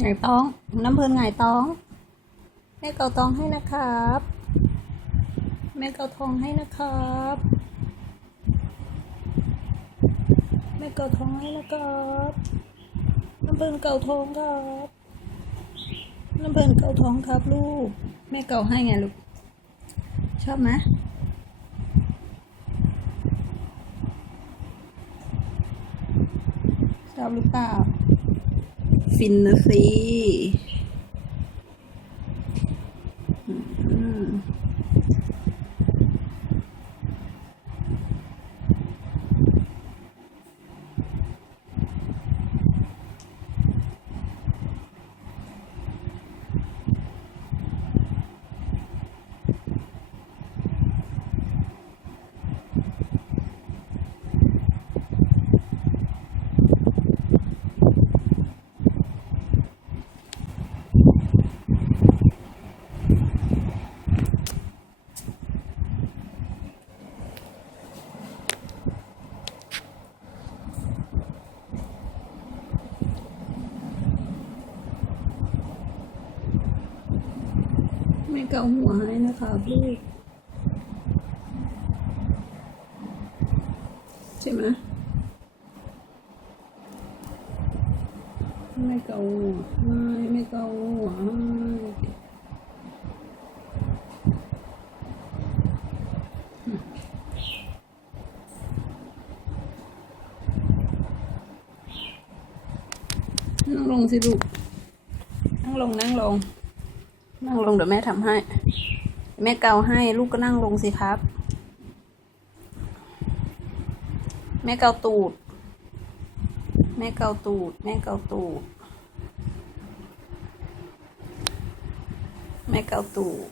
ไงต้องน้ำเพลินไงต้อง แม่เกาตองให้นะครับ แม่เกาทองให้นะครับ แม่เกาทองให้นะครับน้ำเพลินเกาทองครับน้ำเพลินเกาทองครับลูก แม่เกาให้ไงลูก ชอบไหมชอบหรือเปล่า ฟินนะสิ ไม่เกาหัวให้นะครับลูกใช่ไหมไม่เกาหัวไม่ไม่เกาหัวให้นั่งลงสิลูกนั่งลงนั่งลง นั่งลงเดี๋ยวแม่ทำให้ แม่เกาให้ลูกก็นั่งลงสิครับ แม่เกาตูด แม่เกาตูด แม่เกาตูด แม่เกาตูด